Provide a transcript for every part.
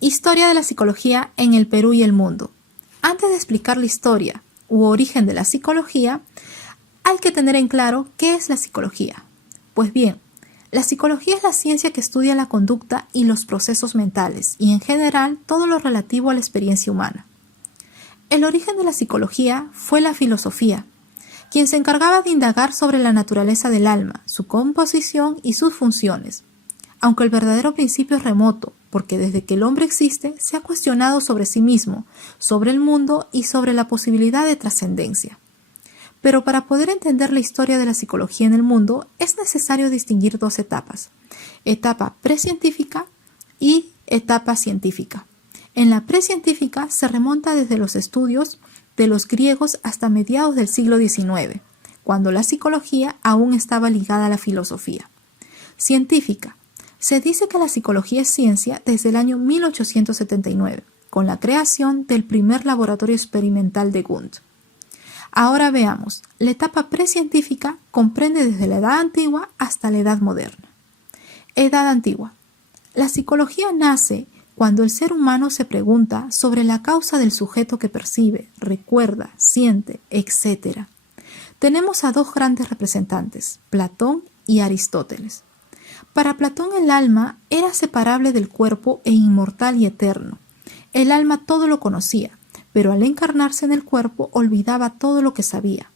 Historia de la psicología en el Perú y el mundo. Antes de explicar la historia u origen de la psicología, hay que tener en claro qué es la psicología. Pues bien, la psicología es la ciencia que estudia la conducta y los procesos mentales y en general todo lo relativo a la experiencia humana. El origen de la psicología fue la filosofía, quien se encargaba de indagar sobre la naturaleza del alma, su composición y sus funciones. Aunque el verdadero principio es remoto, porque desde que el hombre existe se ha cuestionado sobre sí mismo, sobre el mundo y sobre la posibilidad de trascendencia. Pero para poder entender la historia de la psicología en el mundo es necesario distinguir dos etapas: etapa precientífica y etapa científica. En la precientífica se remonta desde los estudios de los griegos hasta mediados del siglo XIX, cuando la psicología aún estaba ligada a la filosofía. Científica. Se dice que la psicología es ciencia desde el año 1879, con la creación del primer laboratorio experimental de Wundt. Ahora veamos, la etapa precientífica comprende desde la Edad Antigua hasta la Edad Moderna. Edad Antigua. La psicología nace cuando el ser humano se pregunta sobre la causa del sujeto que percibe, recuerda, siente, etc. Tenemos a dos grandes representantes, Platón y Aristóteles. Para Platón el alma era separable del cuerpo e inmortal y eterno. El alma todo lo conocía, pero al encarnarse en el cuerpo olvidaba todo lo que sabía.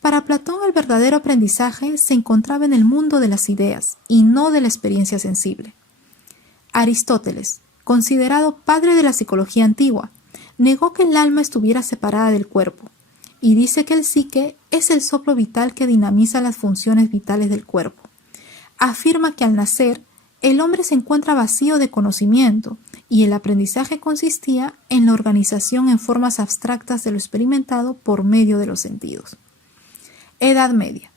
Para Platón el verdadero aprendizaje se encontraba en el mundo de las ideas y no de la experiencia sensible. Aristóteles, considerado padre de la psicología antigua, negó que el alma estuviera separada del cuerpo y dice que el psique es el soplo vital que dinamiza las funciones vitales del cuerpo. Afirma que al nacer el hombre se encuentra vacío de conocimiento y el aprendizaje consistía en la organización en formas abstractas de lo experimentado por medio de los sentidos. Edad Media.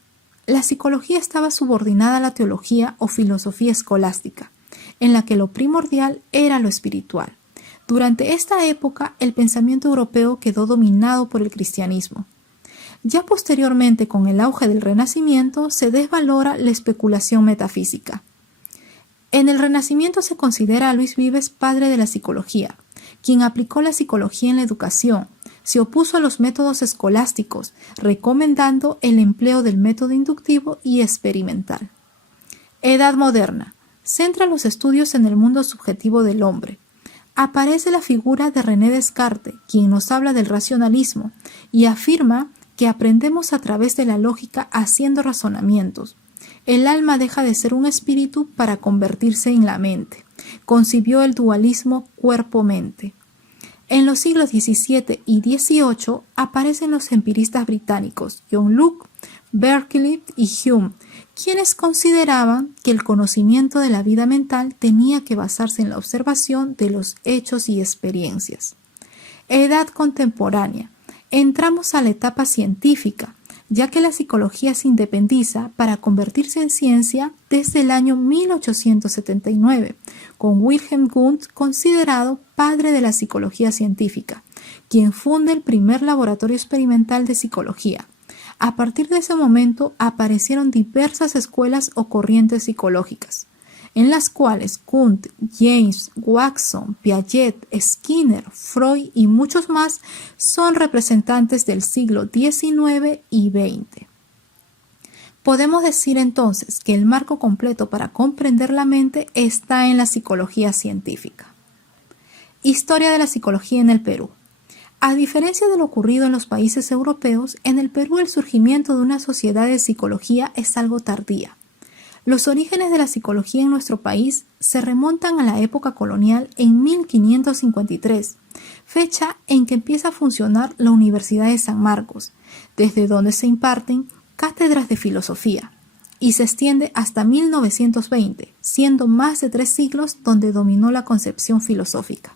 La psicología estaba subordinada a la teología o filosofía escolástica, en la que lo primordial era lo espiritual. Durante esta época, el pensamiento europeo quedó dominado por el cristianismo. Ya posteriormente, con el auge del Renacimiento, se desvalora la especulación metafísica. En el Renacimiento se considera a Luis Vives padre de la psicología, quien aplicó la psicología en la educación, se opuso a los métodos escolásticos, recomendando el empleo del método inductivo y experimental. Edad Moderna. Centra los estudios en el mundo subjetivo del hombre. Aparece la figura de René Descartes, quien nos habla del racionalismo y afirma que aprendemos a través de la lógica haciendo razonamientos. El alma deja de ser un espíritu para convertirse en la mente. Concibió el dualismo cuerpo-mente. En los siglos XVII y XVIII aparecen los empiristas británicos John Locke, Berkeley y Hume, quienes consideraban que el conocimiento de la vida mental tenía que basarse en la observación de los hechos y experiencias. Edad contemporánea. Entramos a la etapa científica, ya que la psicología se independiza para convertirse en ciencia desde el año 1879, con Wilhelm Wundt considerado padre de la psicología científica, quien funda el primer laboratorio experimental de psicología. A partir de ese momento aparecieron diversas escuelas o corrientes psicológicas, en las cuales Wundt, James, Watson, Piaget, Skinner, Freud y muchos más son representantes del siglo XIX y XX. Podemos decir entonces que el marco completo para comprender la mente está en la psicología científica. Historia de la psicología en el Perú. A diferencia de lo ocurrido en los países europeos, en el Perú el surgimiento de una sociedad de psicología es algo tardía. Los orígenes de la psicología en nuestro país se remontan a la época colonial en 1553, fecha en que empieza a funcionar la Universidad de San Marcos, desde donde se imparten cátedras de filosofía, y se extiende hasta 1920, siendo más de 3 siglos donde dominó la concepción filosófica.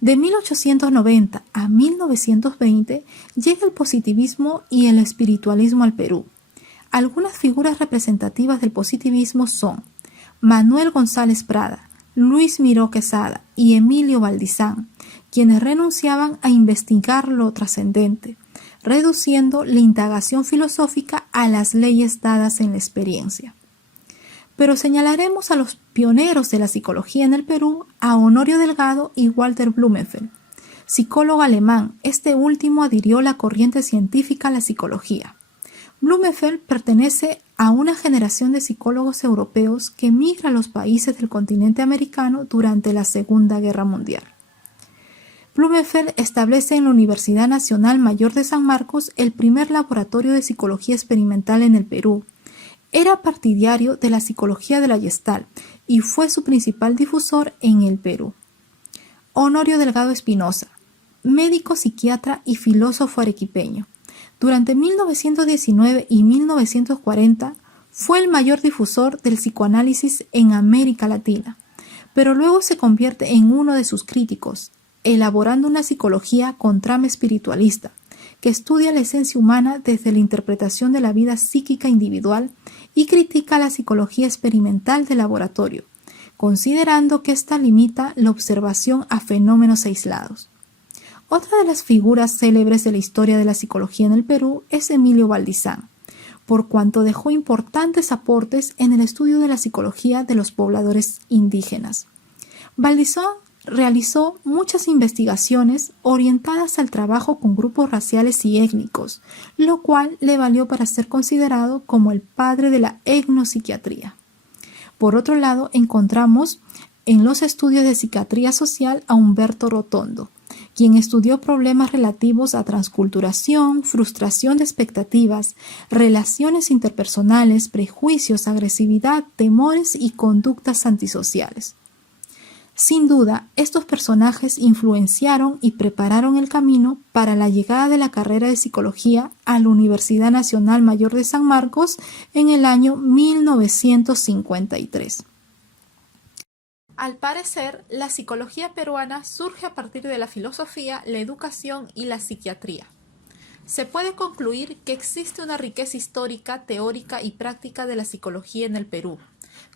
De 1890 a 1920 llega el positivismo y el espiritualismo al Perú. Algunas figuras representativas del positivismo son Manuel González Prada, Luis Miró Quesada y Emilio Valdizán, quienes renunciaban a investigar lo trascendente, reduciendo la indagación filosófica a las leyes dadas en la experiencia. pero señalaremos a los pioneros de la psicología en el Perú, a Honorio Delgado y Walter Blumenfeld. Psicólogo alemán, este último adhirió la corriente científica a la psicología. Blumenfeld pertenece a una generación de psicólogos europeos que migra a los países del continente americano durante la Segunda Guerra Mundial. Blumenfeld establece en la Universidad Nacional Mayor de San Marcos el primer laboratorio de psicología experimental en el Perú. Era partidario de la psicología de la Gestalt y fue su principal difusor en el Perú. Honorio Delgado Espinosa, médico psiquiatra y filósofo arequipeño. Durante 1919 y 1940 fue el mayor difusor del psicoanálisis en América Latina, pero luego se convierte en uno de sus críticos, elaborando una psicología con trama espiritualista, que estudia la esencia humana desde la interpretación de la vida psíquica individual y critica la psicología experimental de laboratorio, considerando que ésta limita la observación a fenómenos aislados. Otra de las figuras célebres de la historia de la psicología en el Perú es Emilio Valdizán, por cuanto dejó importantes aportes en el estudio de la psicología de los pobladores indígenas. Valdizán realizó muchas investigaciones orientadas al trabajo con grupos raciales y étnicos, lo cual le valió para ser considerado como el padre de la etnopsiquiatría. Por otro lado, encontramos en los estudios de psiquiatría social a Humberto Rotondo, quien estudió problemas relativos a transculturación, frustración de expectativas, relaciones interpersonales, prejuicios, agresividad, temores y conductas antisociales. Sin duda, estos personajes influenciaron y prepararon el camino para la llegada de la carrera de psicología a la Universidad Nacional Mayor de San Marcos en el año 1953. Al parecer, la psicología peruana surge a partir de la filosofía, la educación y la psiquiatría. Se puede concluir que existe una riqueza histórica, teórica y práctica de la psicología en el Perú,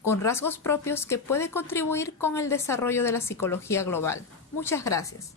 con rasgos propios que puede contribuir con el desarrollo de la psicología global. Muchas gracias.